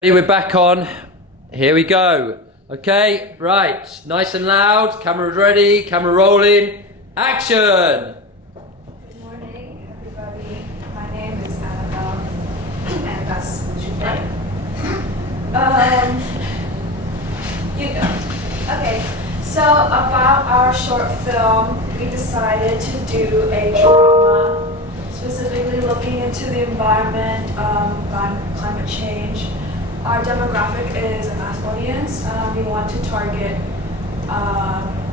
We're back on. Here we go. Okay, right. Nice and loud. Camera's ready. Camera rolling. Action! Good morning, everybody. My name is Annabel, and that's what you think. Okay, so about our short film, we decided to do a drama, specifically looking into the environment, climate change. Our demographic is a mass audience. We want to target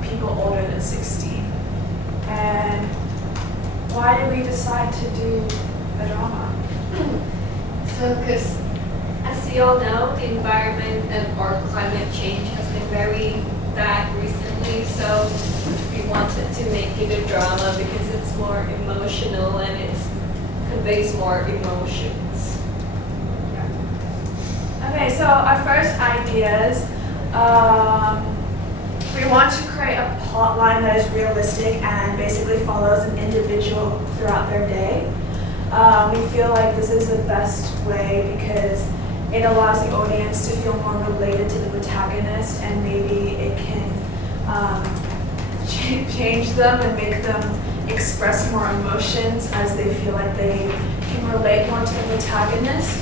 people older than 16. And why did we decide to do a drama? So, because as we all know, the environment and our climate change has been very bad recently. So we wanted to make it a drama because it's more emotional and it conveys more emotions. Okay, so our first ideas, we want to create a plot line that is realistic and basically follows an individual throughout their day. We feel like this is the best way because it allows the audience to feel more related to the protagonist, and maybe it can change them and make them express more emotions as they feel like they can relate more to the protagonist.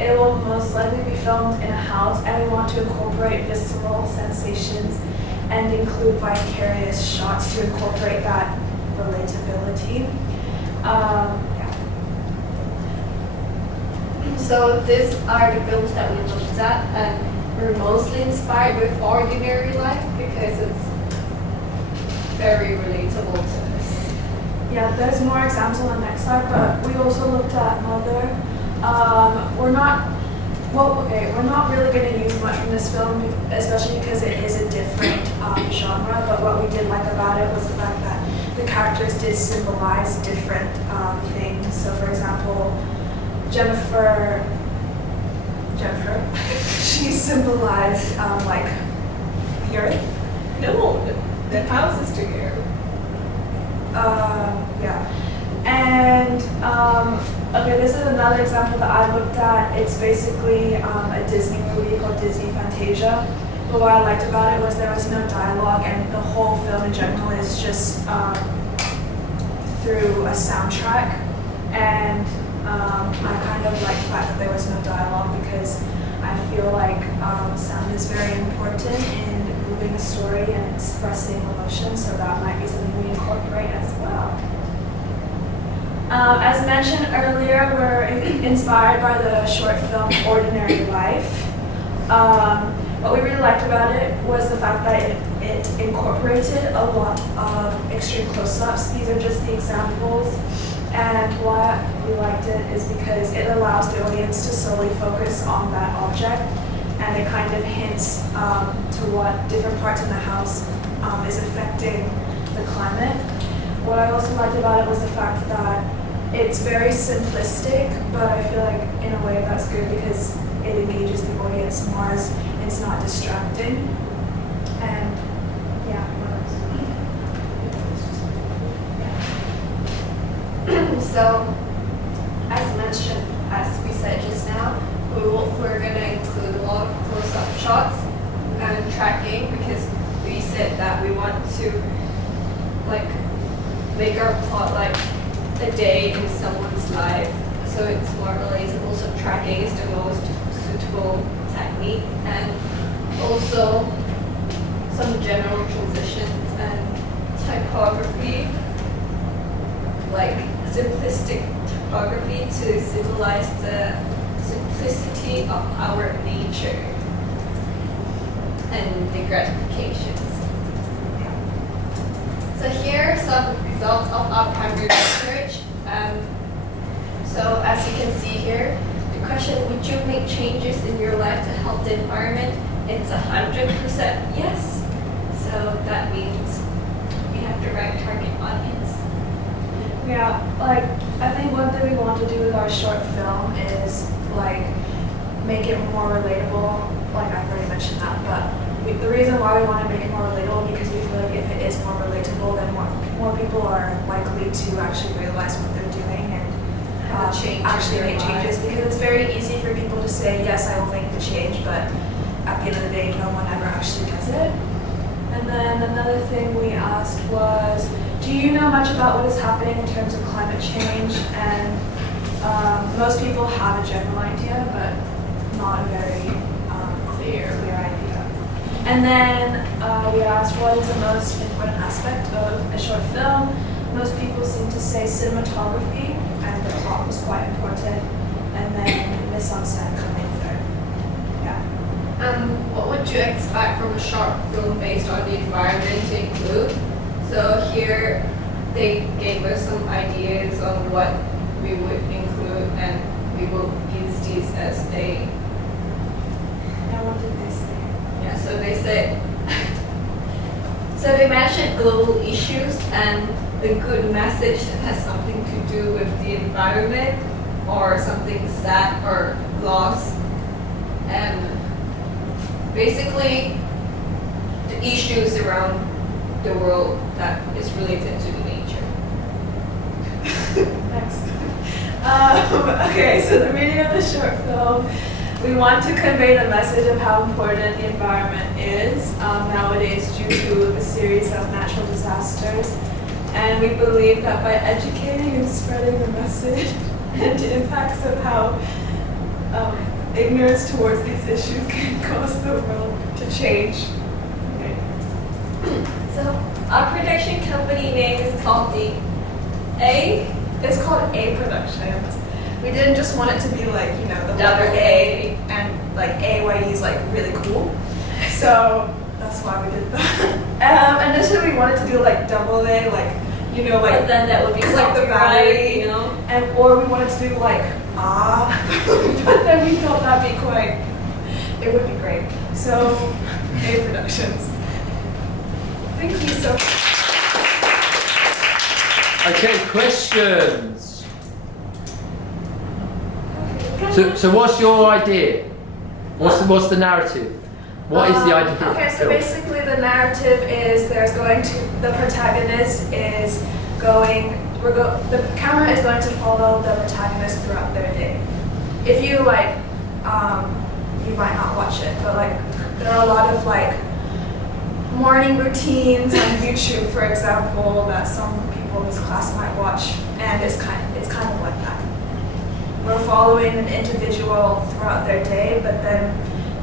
It will most likely be filmed in a house, and we want to incorporate visceral sensations and include vicarious shots to incorporate that relatability. So these are the films that we looked at, and we're mostly inspired with ordinary life because it's very relatable to us. Yeah, there's more examples on the next slide, but we also looked at Mother. We're not really going to use much from this film, especially because it is a different genre, but what we did like about it was the fact that the characters did symbolize different things. So for example, Jennifer, she symbolized like the earth. No, the house is too here. Yeah. And okay, this is another example that I looked at. It's basically a Disney movie called Disney Fantasia. But what I liked about it was there was no dialogue, and the whole film in general is just through a soundtrack. And I kind of like the fact that there was no dialogue because I feel like sound is very important in moving a story and expressing emotion, so that might be something we incorporate as well. As mentioned earlier, we're inspired by the short film Ordinary Life. What we really liked about it was the fact that it incorporated a lot of extreme close-ups. These are just the examples. And why we liked it is because it allows the audience to solely focus on that object, and it kind of hints to what different parts of the house is affecting the climate. What I also liked about it was the fact that it's very simplistic, but I feel like in a way that's good because it engages the audience more as it's not distracting. And yeah, what else? So, as mentioned, as we said just now, we're going to include a lot of close-up shots and tracking because we said that we want to make our plot like a day in someone's life, so it's more relatable. So tracking is the most suitable technique, and also some general transitions and typography, like simplistic typography to symbolize the simplicity of our nature and the gratifications. So here are some results of our primary research. So as you can see here, the question, would you make changes in your life to help the environment? It's 100% yes. So that means we have the right target audience. Yeah, like I think one thing we want to do with our short film is like make it more relatable. Like I've already mentioned that, but the reason why we want to make it more relatable because we feel like if it is more relatable, then more people are likely to actually realize what they're doing and actually make changes, because it's very easy for people to say, yes, I will make the change, but at the end of the day, no one ever actually does it. And then another thing we asked was, do you know much about what is happening in terms of climate change? And most people have a general idea, but not a very clear idea. And then we asked, what is the most important aspect of a short film? Most people seem to say cinematography, and the plot was quite important. And then mise en scène coming third. Yeah. What would you expect from a short film based on the environment to include? So here they gave us some ideas on what we would include, and we will use these as a. Now what did they say? Yeah, so they said. So they mentioned global issues and a good message that has something to do with the environment or something sad or lost, and basically the issues around the world that is related to the nature. Next. Okay, so the meaning of the short film, we want to convey the message of how important the environment is nowadays due to the series of natural disasters. And we believe that by educating and spreading the message and the impacts of how ignorance towards these issues can cause the world to change. Okay. So our production company name is called the A. It's called A Productions. We didn't just want it to be like, you know, the Double letter A and like AYE is like really cool. So that's why we did that. Initially we wanted to do like double A, like, you know, like, But then that would be like the copyright, battery, you know. and or we wanted to do like but then we thought that'd be quite, it would be great. So A Productions. Thank you so much. Okay, questions. So what's your idea? What's the narrative? What is the idea? Okay, so basically the narrative is the protagonist is going, the camera is going to follow the protagonist throughout their day. If you like, you might not watch it, but like there are a lot of like morning routines on YouTube, for example, that some people in this class might watch, and it's kind of like that. We're following an individual throughout their day, but then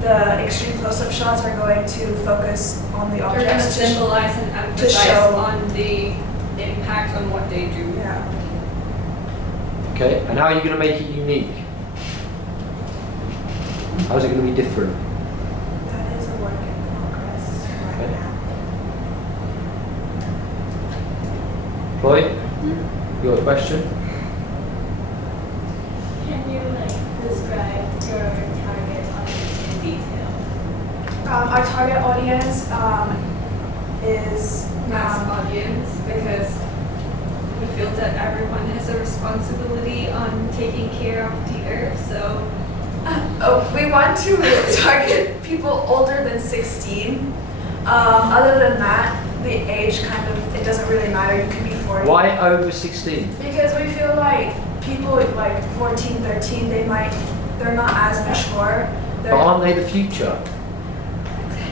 the extreme close-up shots are going to focus on the They're going to objects symbolize and emphasize show on the impact on what they do. Yeah. Okay, and how are you going to make it unique? How is it going to be different? That is a work in progress right Okay. now. Floyd, you got a question? Can you describe your target audience in detail? Our target audience is Mass audience, because we feel that everyone has a responsibility on taking care of the earth, so we want to target people older than 16. Other than that, the age it doesn't really matter. You can be 40. Why over 16? Because we feel like people like 14, 13, they're not as mature. But aren't they the future?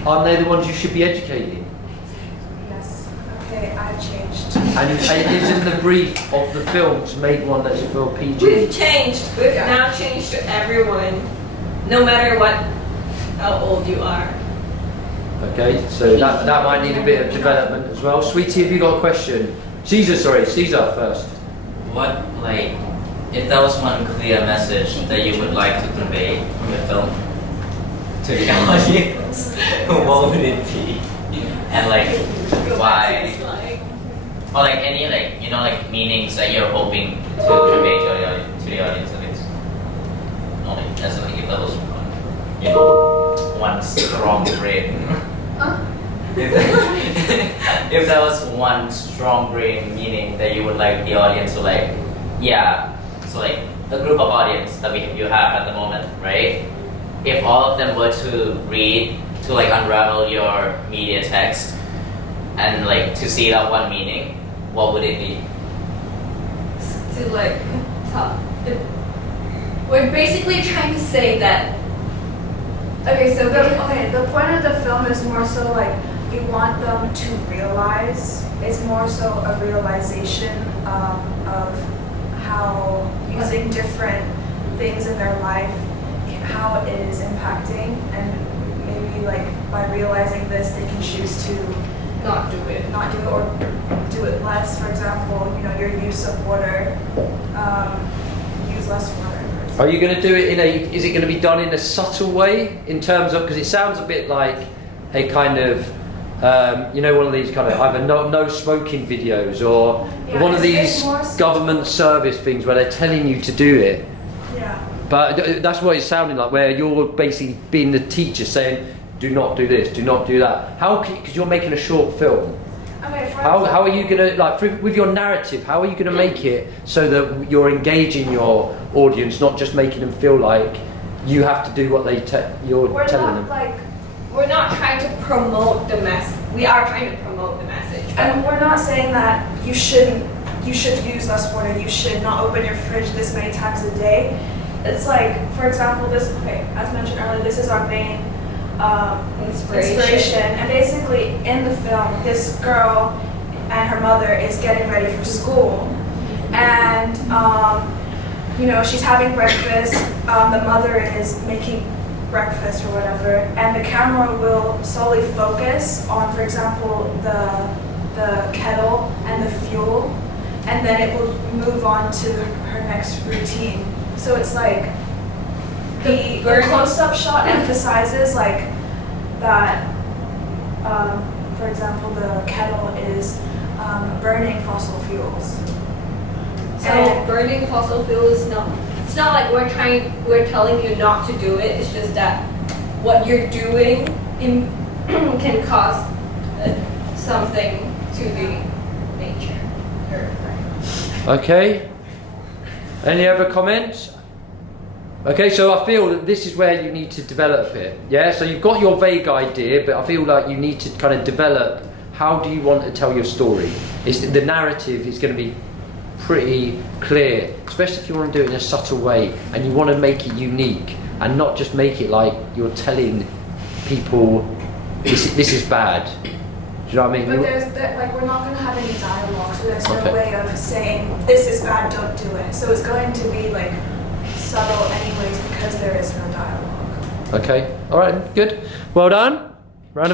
Aren't they the ones you should be educating? Yes. Okay, I've changed. And it is in the brief of the film to make one that's for PG. we've changed. We've Yeah. now changed to everyone, no matter how old you are. Okay, so that might need a bit of development as well. Sweetie, have you got a question? Caesar first. What, like, if that was one clear message that you would like to convey from your film to the audience, what would it be? And like, why? Or like any like meanings that you're hoping to convey to the audience at least. Only as like if that was one strong brain. If that was one strong brain meaning that you would like the audience to like, yeah, so like a group of audience that you have at the moment, right? If all of them were to read, to like unravel your media text and like to see that one meaning, what would it be? To like we're basically trying to say that. Okay, so The point of the film is more so like we want them to realize. It's more so a realization of how using different things in their life, how it is impacting, and maybe like by realizing this, they can choose to not do it. or do it less. For example, your use of water, use less water. Are you going to do it is it going to be done in a subtle way in terms of, because it sounds a bit like a kind of, one of these kind of either no smoking videos or one of these government service things where they're telling you to do it. Yeah. But that's what it's sounding like, where you're basically being the teacher saying, do not do this, do not do that. Because you're making a short film. Okay, How are you going to, with your narrative, how are you going to make it so that you're engaging your audience, not just making them feel like you have to do what you're telling them? We're not trying to promote the message. We are trying to promote the message. And we're not saying that you should use less water, you should not open your fridge this many times a day. It's like, for example, as mentioned earlier, this is our main inspiration. And basically in the film, this girl and her mother is getting ready for school. And, she's having breakfast. The mother is making breakfast or whatever. And the camera will solely focus on, for example, the kettle and the fuel. And then it will move on to her next routine. So it's like the close-up shot emphasizes like that. For example, the kettle is burning fossil fuels. So burning fossil fuel is not. It's not like we're telling you not to do it. It's just that what you're doing can cause something to the nature. Okay. Any other comments? Okay, so I feel that this is where you need to develop it. Yeah, so you've got your vague idea, but I feel like you need to kind of develop how do you want to tell your story. The narrative is going to be pretty clear, especially if you want to do it in a subtle way and you want to make it unique and not just make it like you're telling people this is bad. Do you know what I mean? But we're not going to have any dialogue, so there's no way of saying this is bad, don't do it. So it's going to be like subtle anyways because there is no dialogue. Okay, all right, good. Well done. Round of applause.